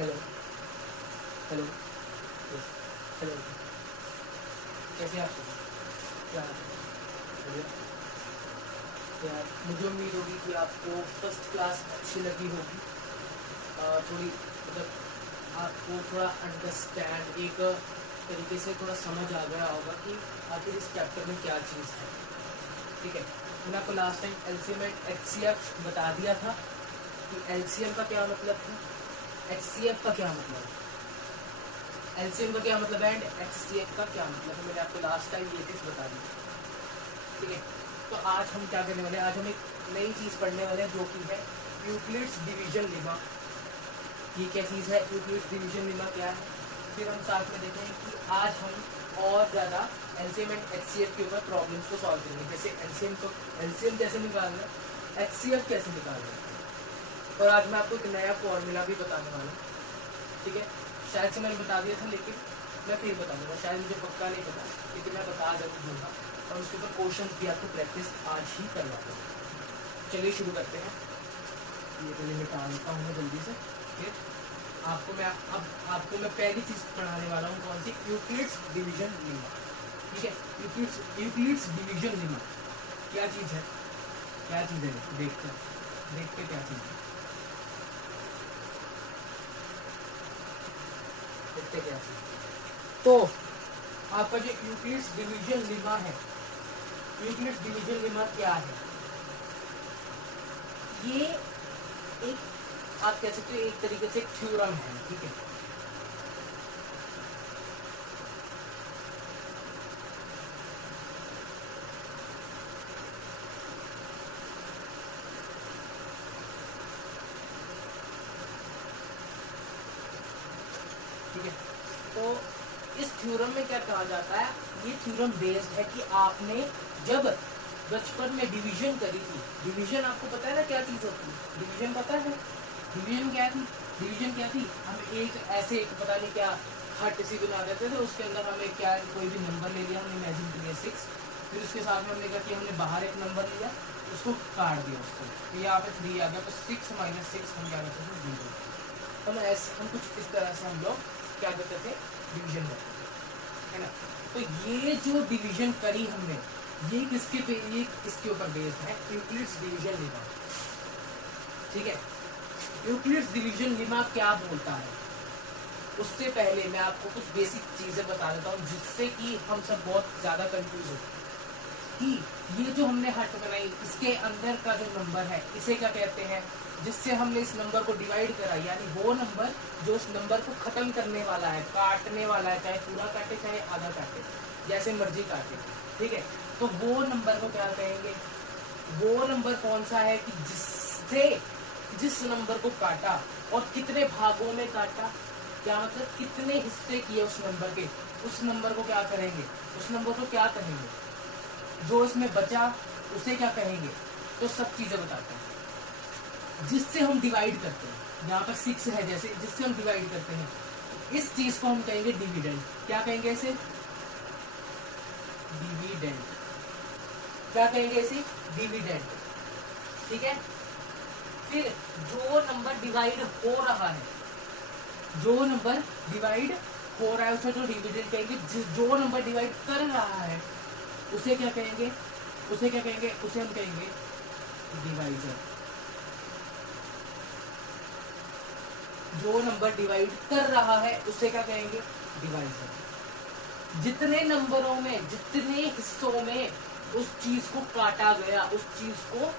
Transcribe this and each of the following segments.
Hello hello yes hello, कैसे आप सब? क्या बढ़िया यार, मुझे उम्मीद होगी कि आपको फर्स्ट क्लास अच्छी लगी होगी। थोड़ी मतलब आपको थोड़ा अंडरस्टैंड एक तरीके से थोड़ा समझ आ गया होगा कि आखिर इस चैप्टर में क्या चीज़ है। ठीक है, मैंने आपको last time LCM and HCF बता दिया था कि एलसीएम का क्या मतलब है, एचसीएफ का क्या मतलब है, एलसीएम का क्या मतलब है एंड एचसीएफ का क्या मतलब है। मैंने आपको लास्ट टाइम ये चीज़ बता दी। ठीक है, तो आज हम क्या करने वाले हैं, आज हम एक नई चीज़ पढ़ने वाले हैं जो कि है यूक्लिड्स डिवीजन लेमा। ये क्या चीज़ है, यूक्लिड्स डिवीजन लेमा क्या है, फिर हम साथ में देखेंगे कि आज हम और ज़्यादा एलसीएम एंड एचसीएफ के ऊपर प्रॉब्लम्स को सॉल्व करेंगे। जैसे एलसीएम तो एलसीएम कैसे निकालना है, एचसीएफ कैसे निकालना है, और आज मैं आपको एक नया फॉर्मूला भी बताने वाला हूँ। ठीक है, शायद से मैंने बता दिया था लेकिन मैं फिर बता दूँगा, शायद मुझे पक्का नहीं पता लेकिन मैं बता जरूर दूँगा, और उसके ऊपर क्वेश्चन भी आपको प्रैक्टिस आज ही करवा दूँगा। चलिए शुरू करते हैं। ये पहले निकालता हूँ मैं जल्दी से, फिर आपको मैं अब आपको मैं पहली चीज़ पढ़ाने वाला हूँ, कौन सी, यूक्लिड्स डिवीजन लेमा। ठीक है, यूक्लिड्स डिवीजन लेमा क्या चीज़ है, क्या चीज़ है, देखते क्या चीज़ है, देखते क्या चीज़ है। तो आपका जो यूक्लिड्स डिवीजन लेमा है, यूक्लिड्स डिवीजन लेमा क्या है, ये एक आप कह सकते हो एक तरीके से एक थ्योरम है। ठीक है, ठीक है, तो इस थ्योरम में क्या कहा जाता है, ये थ्योरम बेस्ड है कि आपने जब बचपन में डिवीजन करी थी, डिवीजन आपको पता है ना क्या चीज होती है, डिवीजन पता है, डिवीजन क्या थी, डिवीजन क्या थी, हम एक ऐसे एक पता नहीं क्या हट सी बना देते थे, उसके अंदर हमें क्या कोई भी नंबर ले लिया, हमने इमेजिन किया 6, फिर उसके साथ में हमने क्या किया, हमने बाहर एक नंबर लिया, उसको काट दिया उसको, तो यहाँ पे 3 आ गया, तो 6 - 6 हम क्या करते थे, 0। हम कुछ इस तरह से हम लोग क्या करते थे, डिवीजन करते थे, है ना। तो ये जो डिवीजन करी हमने, ये किसके पे, ये इसके ऊपर बेस्ड है, यूक्लिड्स डिवीजन लेमा। ठीक है, यूक्लिड्स डिवीजन लेमा क्या बोलता है, उससे पहले मैं आपको कुछ बेसिक चीजें बता देता हूँ जिससे कि हम सब बहुत ज्यादा कंफ्यूज हो कि ये जो हमने हट बनाई, इसके अंदर का जो नंबर है इसे क्या कहते हैं, जिससे हमने इस नंबर को डिवाइड करा, यानी वो नंबर जो इस नंबर को खत्म करने वाला है, काटने वाला है, चाहे पूरा काटे चाहे आधा काटे, जैसे मर्जी काटे। ठीक है, तो वो नंबर को क्या कहेंगे, वो नंबर कौन सा है कि जिससे जिस नंबर को काटा और कितने भागों में काटा, क्या मतलब कितने हिस्से किए उस नंबर के, उस नंबर को क्या करेंगे, उस नंबर को क्या कहेंगे, जो इसमें बचा उसे क्या कहेंगे, तो सब चीजें बताते हैं। जिससे हम डिवाइड करते हैं, यहाँ पर 6 है जैसे, जिससे हम डिवाइड करते हैं, इस चीज को हम कहेंगे डिविडेंड। क्या कहेंगे इसे, डिविडेंड। क्या कहेंगे इसे, डिविडेंड। ठीक है, फिर जो नंबर डिवाइड हो रहा है, जो नंबर डिवाइड हो रहा है उसे जो डिविडेंड कहेंगे, जो नंबर डिवाइड कर रहा है उसे क्या कहेंगे, उसे क्या कहेंगे, उसे हम कहेंगे डिवाइजर। जो नंबर डिवाइड कर रहा है उसे क्या कहेंगे, डिवाइजर। जितने नंबरों में, जितने हिस्सों में उस चीज को काटा गया, उस चीज को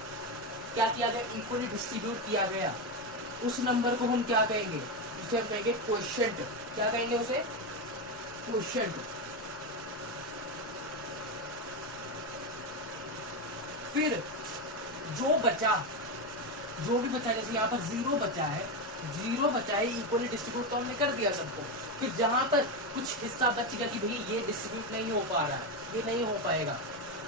क्या किया गया, इक्वली डिस्ट्रीब्यूट किया गया, उस नंबर को हम क्या कहेंगे, उसे हम कहेंगे क्वोशिएंट। क्या कहेंगे उसे, क्वोशिएंट। फिर जो बचा, जो भी बचा, जैसे यहाँ पर 0 बचा है, 0 बचा है, इक्वली डिस्ट्रीब्यूट तो हमने कर दिया सबको, फिर जहां पर कुछ हिस्सा बच गया कि भाई ये डिस्ट्रीब्यूट नहीं हो पा रहा है, ये नहीं हो पाएगा,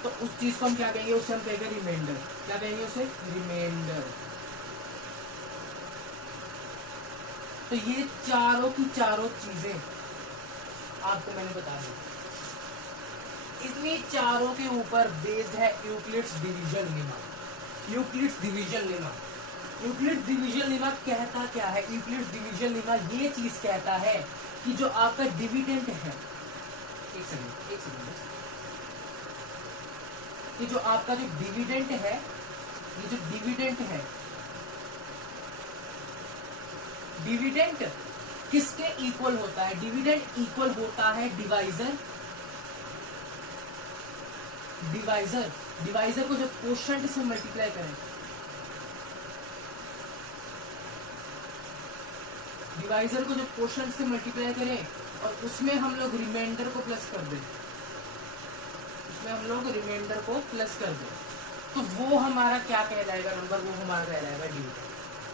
तो उस चीज को हम क्या कहेंगे, उसे हम कहेंगे रिमाइंडर। क्या कहेंगे उसे, रिमाइंडर। तो ये चारों की चारों चीजें आपको मैंने बता दी, इतनी चारों के ऊपर बेस्ड है Euclid's division lemma. Euclid's division lemma Euclid's division lemma कहता क्या है? यूक्लिड्स डिवीजन लेमा ये चीज कहता है कि जो आपका डिविडेंड है, एक सेकंड, कि जो आपका जो डिविडेंड है, ये जो डिविडेंड है, डिविडेंड किसके इक्वल होता है? डिविडेंड इक्वल होता है डिवाइजर को जब कोशेंट से मल्टीप्लाई करें, डिवाइजर को जब कोशेंट से मल्टीप्लाई करें और उसमें हम लोग रिमाइंडर को प्लस कर दें, तो वो हमारा क्या कहलाएगा नंबर? वो हमारा कहलाएगा डिविडेंड।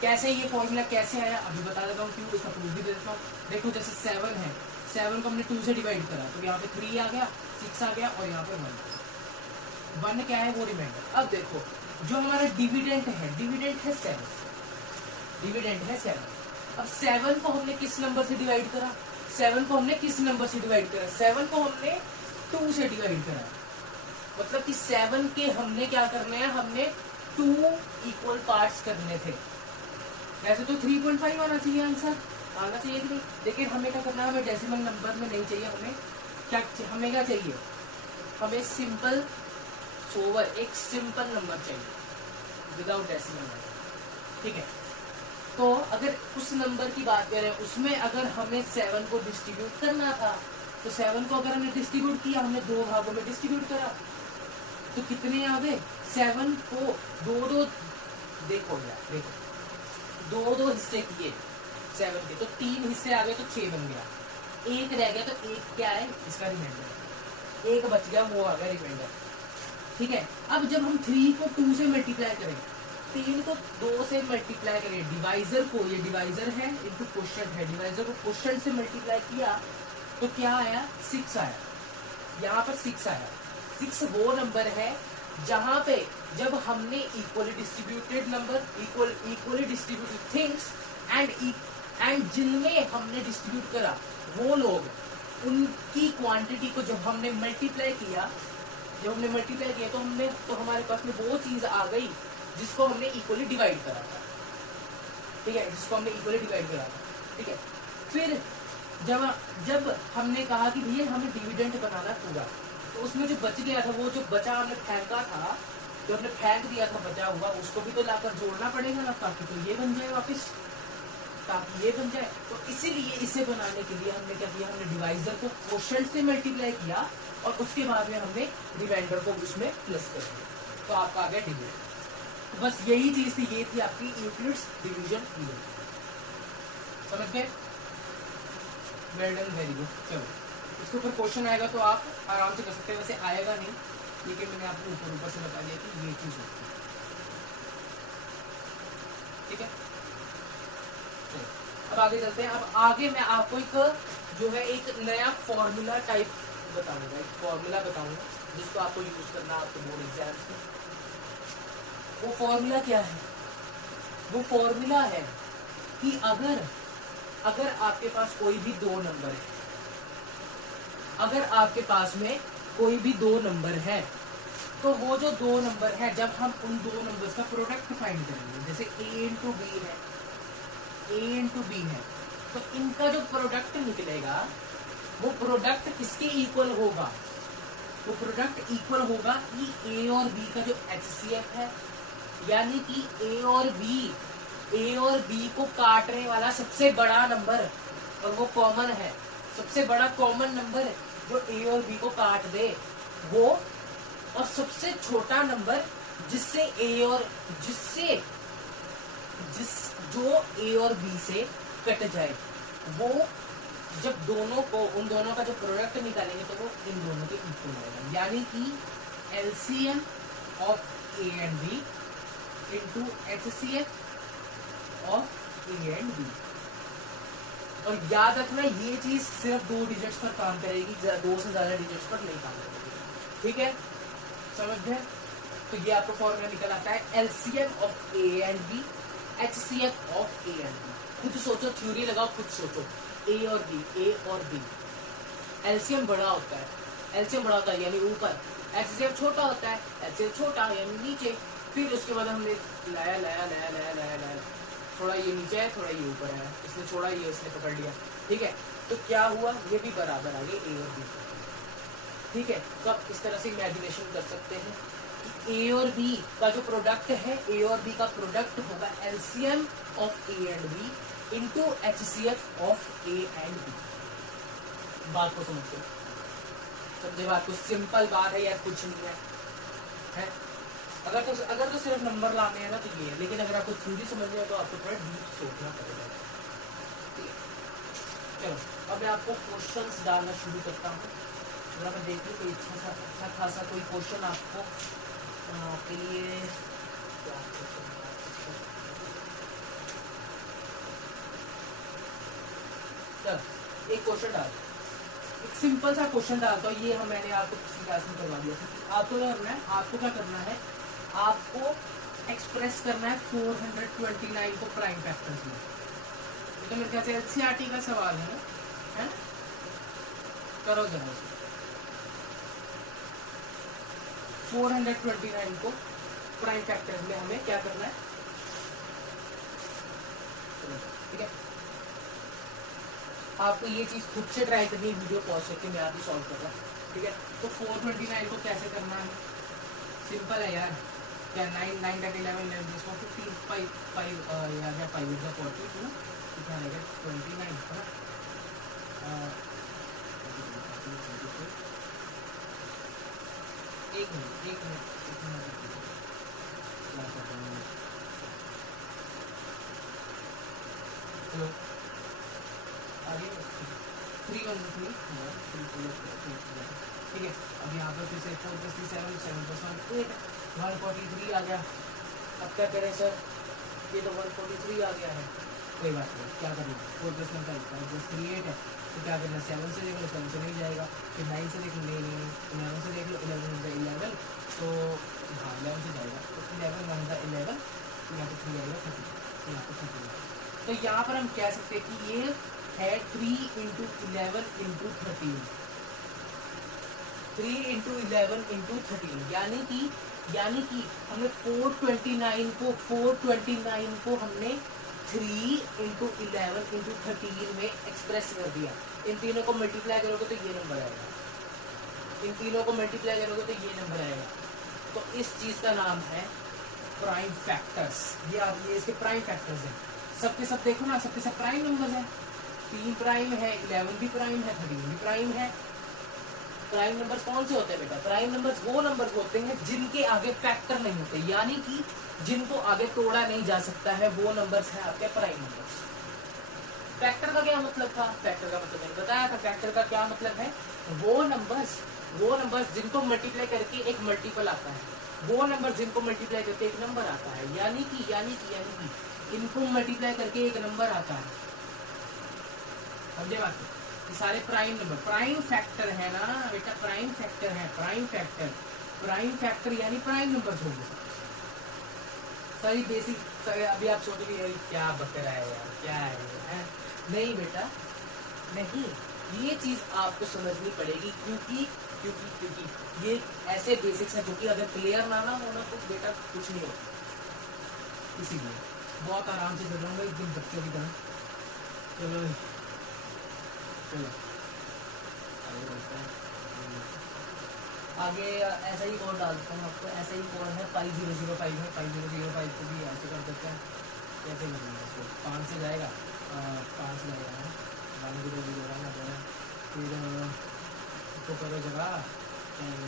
कैसे ये फॉर्मूला कैसे आया अभी बता देता हूँ, क्यों इसका प्रूफ भी दे देता हूँ। देखो जैसे 7 है, 7 को हमने 2 से डिवाइड करा तो यहाँ पे 3 आ गया, 6 आ गया और यहाँ पे 1 क्या है? वो रिमाइंडर। अब देखो जो हमारा डिविडेंड है 7, अब 7 को हमने किस नंबर से डिवाइड करा? 7 को हमने 2 से डिवाइड करा। मतलब कि 7 के हमने क्या करने हैं? हमने 2 इक्वल पार्ट्स करने थे। वैसे तो 3.5 आना चाहिए आंसर, आना चाहिए कि नहीं, लेकिन हमें क्या करना है? हमें डेसिमल नंबर में नहीं चाहिए, हमें क्या चाहिए? हमें सिंपल सोवर, एक सिंपल नंबर चाहिए विदाउट डेसिमल नंबर। ठीक है, तो अगर उस नंबर की बात करें, उसमें अगर हमें 7 को डिस्ट्रीब्यूट करना था, तो 7 को अगर हमने डिस्ट्रीब्यूट किया, हमने 2 भागों में डिस्ट्रीब्यूट करा, तो कितने आ गए? 7 को 2 देखो 2 हिस्से किए 7 के, तो 3 हिस्से आ गए तो 6 बन गया, 1 रह गया, तो 1 क्या है? इसका रिमाइंडर, 1 बच गया, वो आ गया रिमाइंडर। ठीक है, अब जब हम 3 को 2 से मल्टीप्लाई करें, 3 को 2 से मल्टीप्लाई करें, डिवाइजर को, ये डिवाइजर है इनटू कोशेंट है, डिवाइजर को कोशेंट से मल्टीप्लाई किया तो क्या आया? 6 आया, यहाँ पर 6 आया। 6 वो नंबर है जहां पे जब हमने equally distributed number, equally distributed things and जिनमें हमने डिस्ट्रीब्यूट करा, वो लोग उनकी क्वांटिटी को जब हमने मल्टीप्लाई किया, तो हमारे पास में वो चीज आ गई जिसको हमने इक्वली डिवाइड करा था। ठीक है, ठीक है, फिर जब हमने कहा कि भैया हमें डिविडेंड बनाना पूरा, तो उसमें जो बच गया था, वो जो बचा हमने फेंका था, जो हमने फेंक दिया था बचा हुआ, उसको भी तो लाकर जोड़ना पड़ेगा ना, ताकि तो ये बन जाए वापस, तो इसीलिए इसे बनाने के लिए हमने क्या किया? हमने डिवाइजर को कोशेंट से मल्टीप्लाई किया और उसके बाद में हमने रिमाइंडर को उसमें प्लस कर दिया, तो आपका आ गया डिविडेंड। बस यही चीज थी, ये थी आपकी यूक्लिड्स डिवीजन थ्योरम। समझ गए? Well done, very good. चलो इसके ऊपर क्वेश्चन आएगा तो आप आराम से कर सकते हैं, वैसे आएगा नहीं, लेकिन मैंने आपको ऊपर से बता दिया कि ये चीज होती है। ठीक है, अब आगे चलते हैं। अब आगे मैं आपको एक नया फॉर्मूला टाइप बताऊंगा, जिसको आपको यूज करना आपके बोर्ड एग्जाम्स में। वो फॉर्मूला क्या है? वो फॉर्मूला है कि अगर आपके पास कोई भी 2 नंबर है, अगर आपके पास में कोई भी 2 नंबर है, तो वो जो 2 नंबर है, जब हम उन 2 नंबर्स का प्रोडक्ट फाइंड करेंगे, जैसे a इंटू बी है, तो इनका जो प्रोडक्ट निकलेगा, वो प्रोडक्ट किसके इक्वल होगा? वो प्रोडक्ट इक्वल होगा कि a और b का जो HCF है, यानी कि a और b को काटने वाला सबसे बड़ा नंबर, और वो कॉमन है, सबसे बड़ा कॉमन नंबर जो a और b को काट दे वो, और सबसे छोटा नंबर जो a और b से कट जाए, वो जब उन दोनों का जो प्रोडक्ट निकालेंगे तो वो इन दोनों के इक्वल आएगा, यानी कि LCM of a and b into HCF of a and b। और याद रखना ये चीज सिर्फ 2 डिजिट्स पर काम करेगी, 2 से ज्यादा डिजिट्स पर नहीं काम करेगी। ठीक है, समझ गए? तो ये आपका फॉर्मूला निकल आता है LCM of a and b, HCF of a and b। खुद सोचो, थ्योरी लगाओ, खुद सोचो, a और b, LCM बड़ा होता है यानी ऊपर, HCF छोटा होता है, HCF छोटा यानी नीचे, फिर उसके बाद हमने लाया लाया लाया लाया लाया लाया, थोड़ा ये नीचे है थोड़ा ये ऊपर है, इसने छोड़ा ये इसने पकड़ लिया, ठीक है। तो क्या हुआ, ये भी बराबर आ गए ए और बी, ठीक है। तो आप इस तरह से इमेजिनेशन कर सकते हैं कि ए और बी का जो प्रोडक्ट है, ए और बी का प्रोडक्ट होगा LCM of A and B into HCF of A and B. बात को समझते, समझे बात को, सिंपल बात है यार, कुछ नहीं है। अगर तो सिर्फ नंबर लाने हैं ना तो ये है, लेकिन अगर आपको थ्योरी समझनी है तो आपको थोड़ा डीप सोचना पड़ेगा, ठीक है। चलो अब मैं आपको क्वेश्चंस डालना शुरू करता हूँ, थोड़ा मैं देख लूँ कोई अच्छा खासा कोई क्वेश्चन आपको आपके लिए चलो एक क्वेश्चन डाल, एक सिंपल सा क्वेश्चन डालता हूँ। ये मैंने आपको पिछली क्लास में करवा दिया था। आपको क्या करना है, आपको क्या करना है, आपको एक्सप्रेस करना है 429 को प्राइम फैक्टर्स में। तो मेरे ख्याल से एनसीईआरटी का सवाल है ना, करो जरा उसे। 429 को प्राइम फैक्टर्स में हमें क्या करना है, ठीक है। आपको ये चीज खुद से ट्राई करनी है, वीडियो पॉज करके मैं आप ही सॉल्व कर रहा हूँ, ठीक है। तो 429 को कैसे करना है, सिंपल है यार, क्या 9 9 10 11 11 इसको 15 5 5 या 5 इज 42 कितना आएगा 29 है ना। एक मिनट हेलो आगे 313 ठीक है। अब यहाँ पर फिर से 4 + 3 7 7 + 1 8 143 आ गया। अब क्या करें सर, ये तो 143 आ गया है, कोई बात नहीं, क्या करना 4 + 1 5 + 3 8 है, तो क्या करना 7 से देख लो, 7 से नहीं जाएगा, फिर 9 से देख लो, नहीं 11 से देख लो, 11 × 11 तो हाँ 11 से जाएगा, तो 11 × 11 तो यहाँ पर 3 आएगा 30, तो यहाँ पर 30। तो यहाँ पर हम कह सकते हैं कि ये है 3 × 11 × 13, 3 × 11 × 13, यानी कि हमने 429 को हमने 3 × 11 × 13 में एक्सप्रेस कर दिया। इन तीनों को मल्टीप्लाई करोगे तो ये नंबर आएगा, इन तीनों को मल्टीप्लाई करोगे तो ये नंबर आएगा। तो इस चीज का नाम है प्राइम फैक्टर्स। ये इसके प्राइम फैक्टर्स हैं। सबके सब देखो ना, सबके सब प्राइम नंबर्स हैं। 3 प्राइम है, 11 भी प्राइम है, 13 भी प्राइम है। प्राइम नंबर्स कौन से होते हैं बेटा? प्राइम नंबर्स वो नंबर्स होते हैं जिनके आगे फैक्टर नहीं होते, यानी कि जिनको आगे तोड़ा नहीं जा सकता है, वो नंबर्स हैं आपके प्राइम नंबर्स। फैक्टर का क्या मतलब था? फैक्टर का मतलब मैंने बताया था। फैक्टर का क्या मतलब है? वो नंबर्स जिनको मल्टीप्लाई करके एक मल्टीपल आता है, वो नंबर जिनको मल्टीप्लाई करके एक नंबर आता है, यानी कि इनको मल्टीप्लाई करके एक नंबर आता है। समझे बात? ये सारे प्राइम नंबर प्राइम फैक्टर है ना बेटा, प्राइम फैक्टर है। प्राइम फैक्टर यानी प्राइम नंबर्स होंगे सारी बेसिक। अभी आप सोचोगे यार क्या बकरा है यार, क्या है? नहीं बेटा नहीं, ये चीज आपको समझनी पड़ेगी, क्योंकि ये ऐसे बेसिक्स हैं जो कि अगर क्लियर ना होना तो बेटा कुछ नहीं होता। इसीलिए बहुत आराम से कर लूँगा एकदम बच्चों की तरह। चलो आगे ऐसा ही कोड डालता हूँ आपको। ऐसा ही कोड है 5005 है, 5005 को भी ऐसे कर सकते हैं। कैसे करना है इसको? 5 से जाएगा, 5 से जाएगा ना, 1000 फिर इसको करो जगह 11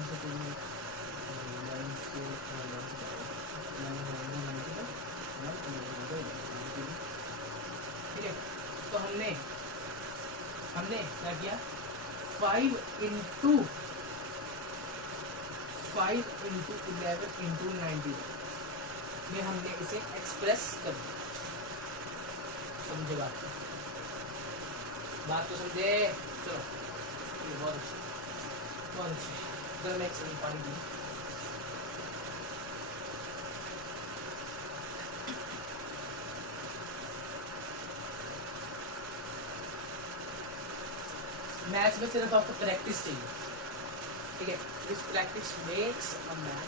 से ठीक है। तो हमने क्या किया? 5 × 11 × 90 में हमने इसे एक्सप्रेस कर दिया। समझे बात तो समझे? चलो बहुत अच्छी मैं एक पानी पी। मैथ्स में सिर्फ आपको प्रैक्टिस चाहिए, ठीक है? This practice makes a man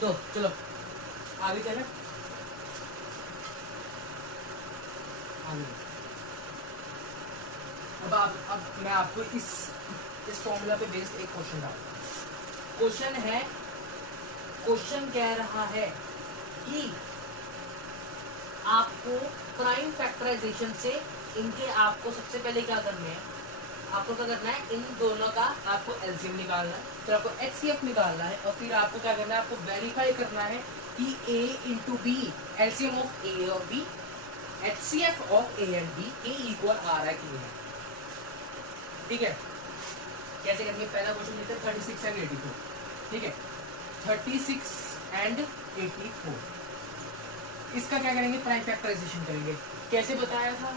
तो चलो आगे चले, आगे। अब मैं आपको इस फॉर्मूला पे बेस्ड एक क्वेश्चन डालता हूँ। क्वेश्चन कह रहा है कि आपको प्राइम फैक्टराइजेशन से इनके आपको सबसे पहले क्या करना है, आपको क्या करना है, इन दोनों का आपको एलसीएम निकालना है, फिर आपको एचसीएफ निकालना है, और फिर आपको क्या करना है, आपको वेरीफाई करना है कि A into B, LCM of A और B, HCF of A and B, A equal आ रहा है कि नहीं। ठीक है, कैसे करेंगे, पहला क्वेश्चन लेते हैं 36 एंड 84। ठीक है, 36 एंड 84, इसका क्या करेंगे, प्राइम फैक्टराइजेशन करेंगे। कैसे बताया था,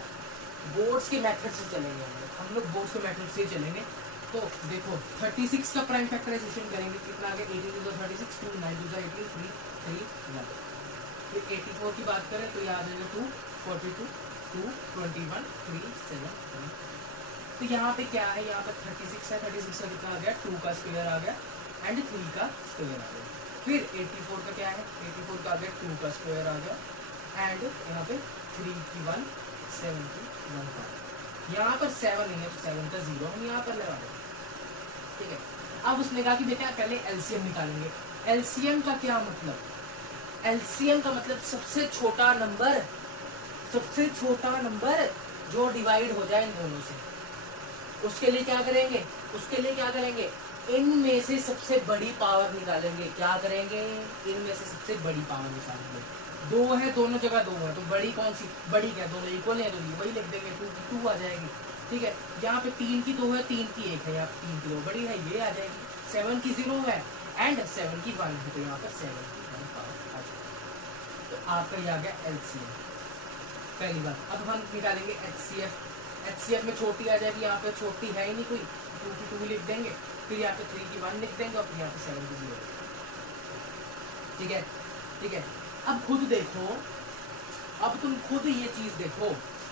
बोर्ड्स के मेथड से चलेंगे हम लोग बोर्ड्स के मेथड से चलेंगे। तो देखो 36 का प्राइम फैक्टराइजेशन करेंगे, कितना आ गया, 18 to 36, 2 9 to 18, 3 3 1। फिर 84 की बात करें तो याद है 2 42 2 21 3 7 1। तो यहाँ पे क्या है, यहाँ पे 36 है, 36 का कितना आ गया, 2 का स्क्वायर आ गया एंड 3 का स्क्वायर आ गया। फिर 84 का क्या है, 84 का आ गया 2 का स्क्वायर आ गया एंड यहाँ पे 3 की 1 7 की 1। यहाँ पर 7 नहीं है तो 7 का 0 हम यहाँ पर लगा देंगे। ठीक है, अब उसने कहा कि बेटा पहले एलसीएम निकालेंगे। एलसीएम का क्या मतलब, एलसीएम का मतलब सबसे छोटा नंबर जो डिवाइड हो जाए इन दोनों से, उसके लिए क्या करेंगे, इनमें से सबसे बड़ी पावर निकालेंगे। क्या करेंगे, इनमें से सबसे बड़ी पावर निकालेंगे। 2 है, दोनों जगह 2 है, तो बड़ी कौन सी, बड़ी क्या, दोनों इक्वल है, तो वही लिख देंगे, 2 की 2 आ जाएगी। ठीक है, यहाँ पे 3 की 2 है, 3 की 1 है, यहाँ पे 3 की 2 बड़ी है, ये आ जाएगी। 7 की 0 है एंड 7 की 1 है, तो यहाँ पर 7 की 1 पावर आ जाएगी। तो आपका ये आ गया एलसीएम, पहली बात। अब हम निकालेंगे एचसीएफ। एचसीएफ में छोटी आ जाएगी, यहाँ पे छोटी है ही नहीं कोई, 2 की 2 लिख देंगे, फिर यहाँ पे 3 की 1 लिख देंगे और फिर यहाँ पे 7 की 0। ठीक है, अब खुद देखो, अब तुम खुद ये चीज देखो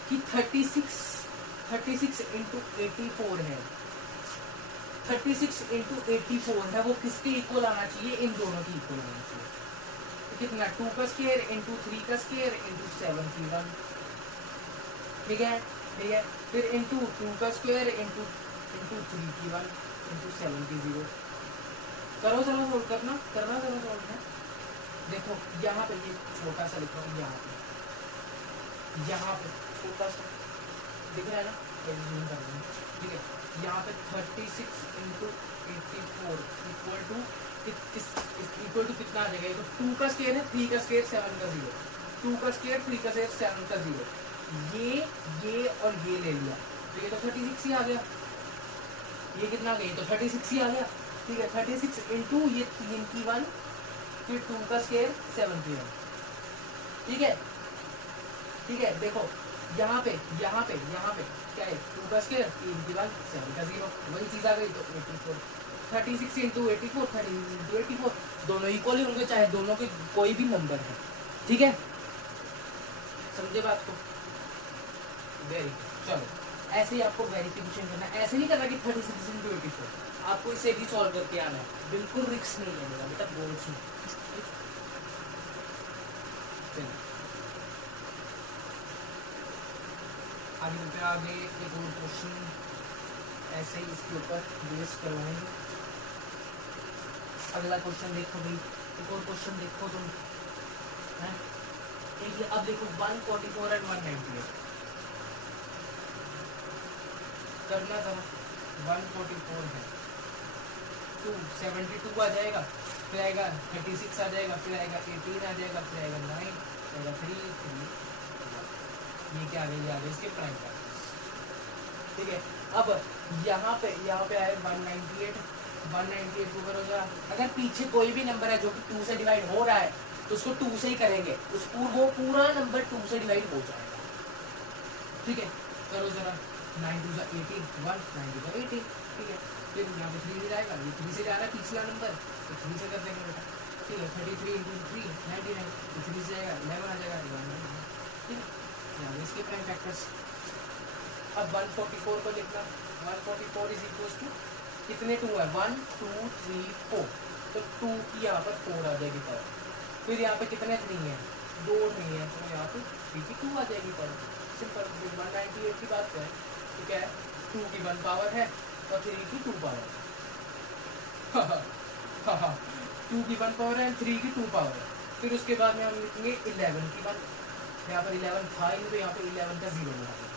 कि 36 इंटू 84 है, 36 इंटू 84 है, वो किसके इक्वल आना चाहिए, इन दोनों की इक्वल आना चाहिए। तो कितना, 2 का स्क्वायर इंटू 3 का स्क्वायर इंटू 7 की 1। ठीक है, फिर इंटू 2 का स्क्वायर इंटू 3 की 1 इंटू 7 की 0। करो जरा सोल्व करना जरा सोल्व है। देखो यहाँ पे ये छोटा सा लिख रहा हूँ, यहाँ पे छोटा सा दिख रहा है ना, ठीक है। यहाँ पे 36 इंटू 84 इक्वल टू कितना आ जाएगा, तो 2 का स्क्वायर है, 3 का स्क्वायर 7 का 0, 2 का स्क्वायर 3 का स्क्वायर 7 का 0, ये और ये ले लिया तो ये तो 36 ही आ गया। ये कितना आ गया, ये तो 36 ही आ गया। ठीक है, 36 इंटू ये 3 की 1 फिर 2 का स्क्वायर 7 की 1। ठीक है, देखो यहाँ पे क्या है, 2 का स्क्वायर 3 की 1 7 का 0, वही चीज आ गई। तो 84 36 इंटू 84 36 इंटू 84 दोनों इक्वल ही होंगे, चाहे दोनों के कोई भी नंबर है। ठीक है, समझे बात को, वेरी। चलो ऐसे ही आपको वेरिफिकेशन करना है, ऐसे नहीं करना कि 36 इंटू 84, आपको इसे भी सॉल्व करके आना है, बिल्कुल रिस्क नहीं लेने बेटा बोर्ड्स में। आगे एक और क्वेश्चन ऐसे ही इसके ऊपर बेस करवाएंगे। अगला क्वेश्चन देखो भाई, एक और क्वेश्चन देखो तुम है। अब देखो 144 एंड 198 करना था। 144 है, 272 आ जाएगा, फिर आएगा 36 आ जाएगा, फिर आएगा 18 आ जाएगा, फिर आएगा 9 आएगा 3 ये क्या आ गया, इसके प्राइम फैक्टर्स। ठीक है, अब यहाँ पे आए 198 को करो जरा। अगर पीछे कोई भी नंबर है जो कि 2 से डिवाइड हो रहा है तो उसको 2 से ही करेंगे, वो पूरा नंबर 2 से डिवाइड हो जाएगा। ठीक है, करो जरा। 9 2 18 1 9 2 18। ठीक है, फिर यहाँ पे 3 से जाएगा, ये 3 से जा रहा है पिछला नंबर, तो 3 से कर देंगे बेटा। ठीक है, 33 इंटू 3 99, तो 3 से जाएगा 11 आ जाएगा। ठीक है, यहाँ इसके प्राइम फैक्टर्स। अब 144 को लिखना, 144 इज इक्वल टू कितने 2 है, 1 2 3 4, तो 2 की यहाँ पर 4 आ जाएगी पावर। फिर यहाँ पे कितने 3 है, 2 3 है, तो यहाँ पे 3 की 2 आ जाएगी पावर। सिंपल। 198 की बात करें तो क्या है, 2 की 1 पावर है और 3 की 2 पावर है। 2 की 1 पावर है, 3 की 2 पावर है। फिर उसके बाद में हम लिखेंगे 11 की 1, यहाँ पर 11 था इनको, यहाँ पे 11 का 0 बना देंगे।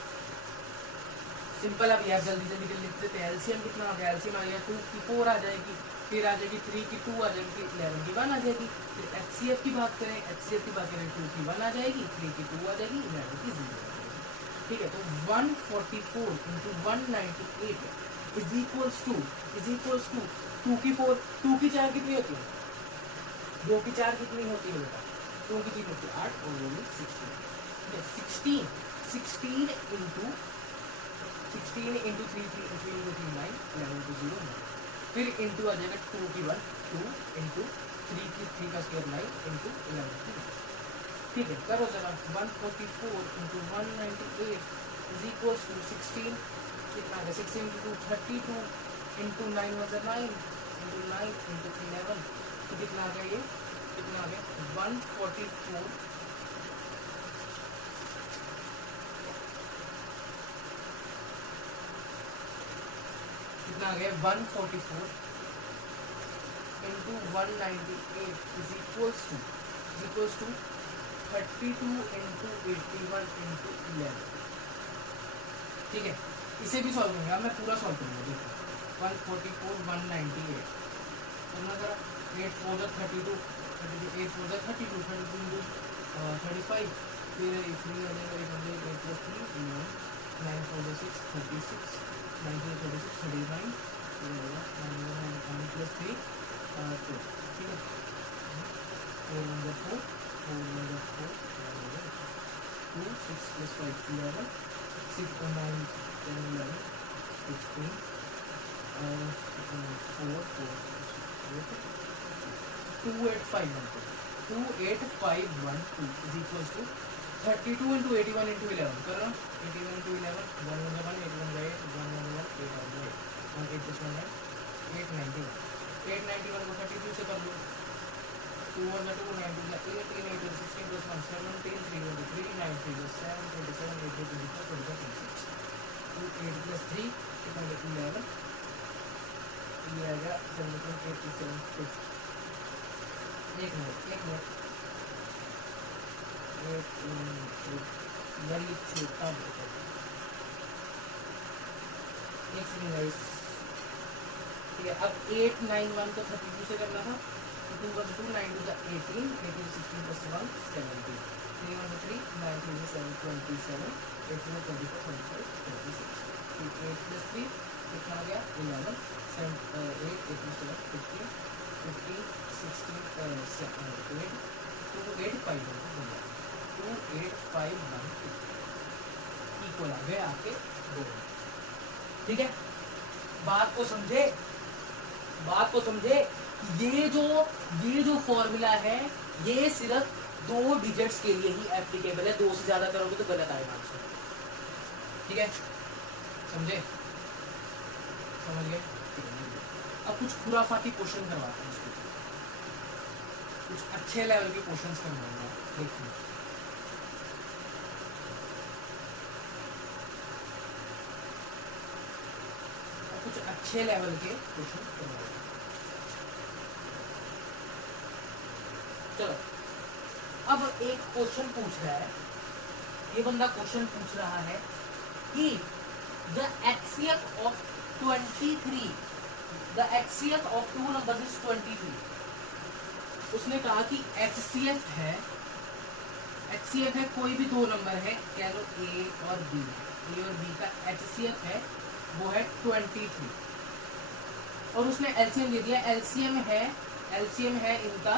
सिंपल। अब यार जल्दी जल्दी कर लिख देते हैं। एलसीएम कितना आ गया, एलसीएम आ गया 2 की 4 आ जाएगी, फिर आ जाएगी 3 की 2 आ जाएगी, फिर 11 की 1 आ जाएगी। फिर एचसीएफ की बात करें, एचसीएफ की बात करें 2 की 1 आ जाएगी, 3 की 2 आ जाएगी, 11 की 0 आ जाएगी। ठीक है, तो 144 इंटू 198 इज इक्वल्स टू 2 की 4, 2 की 4 कितनी होती है, 2 की 4 कितनी होती है बेटा, 2 की 3 होती है 8 और वो 16। 16 इंटू 3 इंटू 3 3 9 11 टू 0 9। फिर इंटू आ जाएगा 2 की 1 2 इंटू 3 की 3 का स्क्वायर 9 इंटू 11 की 9। ठीक है, करो जरा। 144 इंटू 198 इज इक्वल्स टू 16 कितना आ गया, 16 इंटू 32 इंटू 9 मतलब 9 इंटू 9 इंटू 11, तो कितना आ गया, ये कितना आ गया 144 कितना आ गया 144 into 198 is equals to 32 into 81 into 11। ठीक है, इसे भी सॉल्व करूंगा मैं, पूरा सॉल्व करूंगा। देखो 144 198 समझना जरा। 8 4 जा 32 8 4 जा 32 32 इंटू 35, फिर 3 आ जाएगा 8 प्लस 3 11 9 4 जा 6 36 9 36 39 9 प्लस 3 2। ठीक है, 4 1 जा 4 4 1 जा 4 2 6 प्लस 5 11 6 और 9 10 11 16 4 2851 is equals to 32 into 81 into 11 करो 81 into 11 1 1 1 81 by 8 1 1 1 8 1 by 8 1 8 plus 1 9 891 को 32 से कर लो, 2 1 2 9 2 8 8 8 16 plus 1 17 3 1 3 9 3 7 27 8 24 25 26 8 plus 3 कितना 11 ये आ गया 17 87 6। एक मिनट बड़ी छोटा एक सेकंड गाइस। ठीक है, अब 891 को 32 से करना था, 2 1 2 9 2 18 18 16 plus 1 17 3 1 3 9 3 7 27 8 2 24 25 26 8 plus 3 कितना आ गया 11 7 8 8 plus 7 15 15 16 8 2851 2851 इक्वल आ गए आपके 2। ठीक है, बात को समझे। ये जो फॉर्मूला है ये सिर्फ 2 डिजिट्स के लिए ही एप्लीकेबल है, 2 से ज्यादा करोगे तो गलत आएगा आंसर। ठीक है, समझ गए। अब कुछ खुराफाती क्वेश्चन करवाते हैं, कुछ अच्छे लेवल के क्वेश्चंस करवाऊंगा। देखिए कुछ अच्छे लेवल के क्वेश्चन करवाऊंगा। चलो, अब एक क्वेश्चन पूछ रहा है, ये बंदा क्वेश्चन पूछ रहा है कि the HCF of 23 the HCF of 2 numbers is 23। उसने कहा कि HCF है कोई भी 2 नंबर है, कह लो A और B का HCF है वो है 23, और उसने LCM दे दिया। LCM है इनका,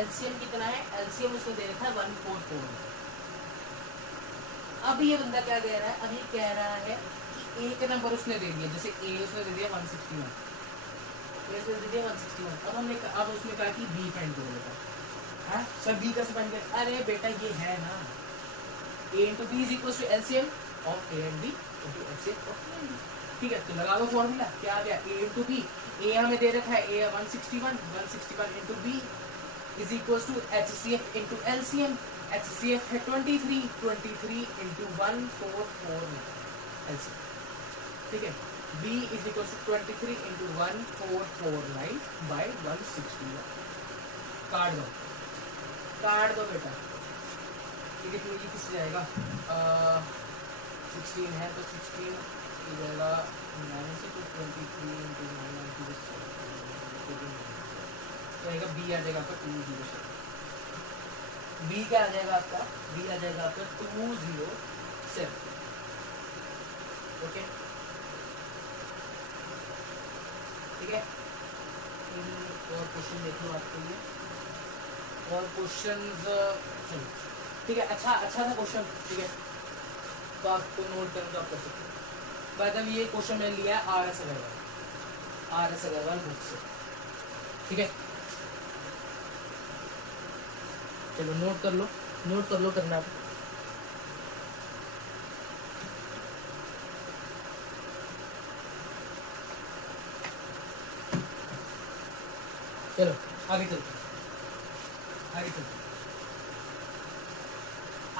LCM कितना है, LCM उसने दे रखा है 144। अब ये बंदा क्या कह रहा है, अभी कह रहा है कि एक नंबर उसने दे दिया, जैसे A उसने दे दिया 161, अब उसने कहा कि B फाइंड करो बेटा। सर B का फाइंड कर, अरे बेटा ये है ना A into B is equals to LCM of A and B into HCF of A and B। ठीक है, तो लगा दो फॉर्मूला, क्या आ गया A into B ए हमें दे रखा है, A 161 into B is equal to HCF into LCM। HCF है 23 इंटू 1449 LCM, ठीक है। B is equal to 23 into 1449 by 161। काट दो बेटा, ठीक है। ये किससे जाएगा, 16 है तो 16 की जाएगा 9 से, तो 23 इंटू 9 जाएगा, बी आ जाएगा आपका 207। बी क्या आ जाएगा आपका, बी आ जाएगा आपका 207, ओके, ठीक है। और क्वेश्चन देख लो आपके लिए, और क्वेश्चन चलो ठीक है। अच्छा था क्वेश्चन, ठीक है, तो आपको नोट करना आप कर सकते हो। बाद में ये क्वेश्चन मैंने लिया है RS अग्रवाल बुक से, ठीक है। चलो नोट कर लो करना आप। चलो आगे चलते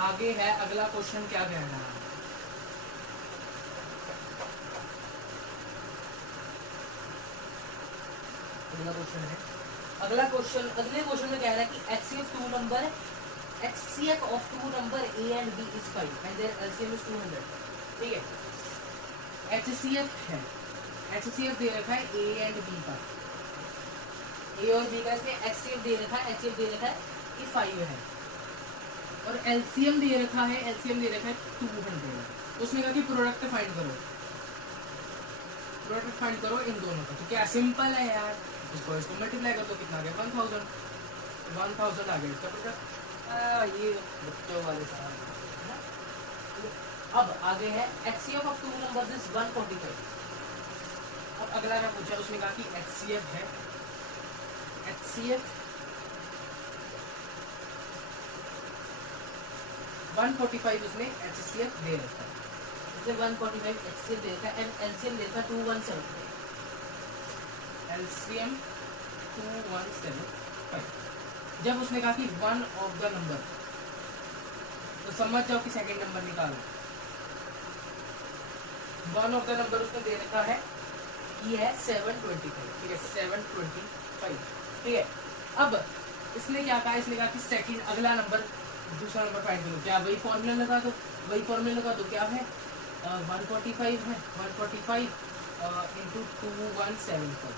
आगे है अगला क्वेश्चन, क्या कहना है, अगले क्वेश्चन में कह रहा है कि HCF of two number A and B is 5 and their LCM is 200, ठीक है। HCF दे रखा है A and B का, A और B का, इसमें HCF दे रखा है कि 5 है, और LCM दे रखा है 200। उसने कहा कि प्रोडक्ट फाइंड करो इन दोनों का। तो क्या सिंपल है यार, इसको मल्टीप्लाई कर दो, कितना आ गया 1000 आ गया इसका प्रोडक्ट। ये बच्चों वाले सवाल है ना। अब आगे है HCF of two numbers is 145। अब अगला क्या पूछा, उसने कहा कि HCF है, HCF 145 उसने HCF दे रखा है, इसने 145 HCF दे रखा है, एंड LCM दे रखा 2175, LCM 2175। जब उसने कहा कि वन ऑफ द नंबर, तो समझ जाओ कि सेकंड नंबर निकालो। वन ऑफ द नंबर उसने दे रखा है कि है 725, ठीक है, 725, ठीक है। अब इसने क्या कहा, इसने कहा कि सेकंड अगला नंबर, दूसरा नंबर फाइंड करो। क्या वही फॉर्मूला लगा दो, क्या है 145 है, 145 इंटू 2175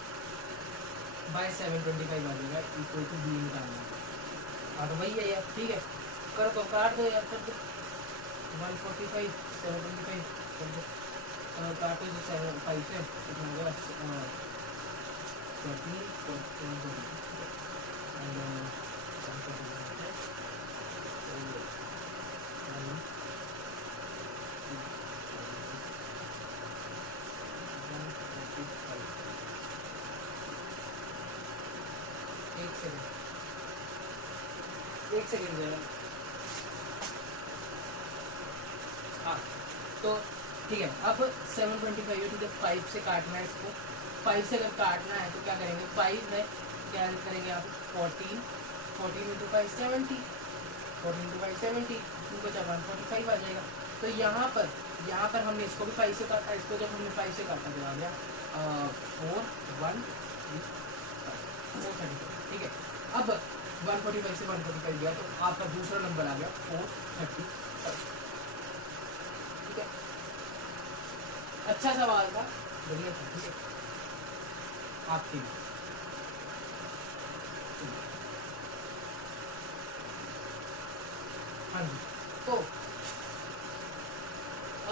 बाय 725 आ जाएगा, इक्वल टू बी निकालना। हाँ तो वही है यार, ठीक है, करो तो काट दो यार, कर दो 145 725 कर दो, काटो जो 5 से कितना होगा 1 सेकेंड जरा। हाँ तो ठीक है, अब 725 है, ठीक है, 5 से काटना है इसको। 5 से अगर काटना है तो क्या करेंगे, 5 है, क्या करेंगे आप 14 इंटू 5 70, 14 इंटू 5 70, 2 बचा 145 आ जाएगा। तो यहाँ पर हमने इसको भी 5 से काटा, इसको जब हमने 5 से काटा तो आ गया 430, ठीक है। अब 145 से 145 गया तो आपका दूसरा नंबर आ गया 435, ठीक है। अच्छा सवाल था, बढ़िया था, ठीक है, आपके लिए। हाँ जी, तो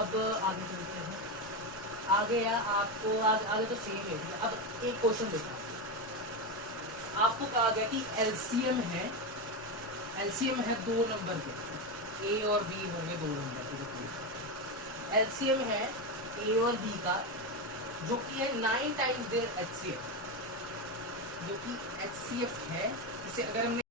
अब आगे चलते हैं। आगे या आपको आगे तो सेम है, अब एक क्वेश्चन देखा, आपको कहा गया कि LCM है 2 नंबर के, A और B होंगे 2 नंबर के। LCM है A और B का, जो कि है 9 टाइम्स देयर HCF, जो कि HCF है। इसे अगर हमने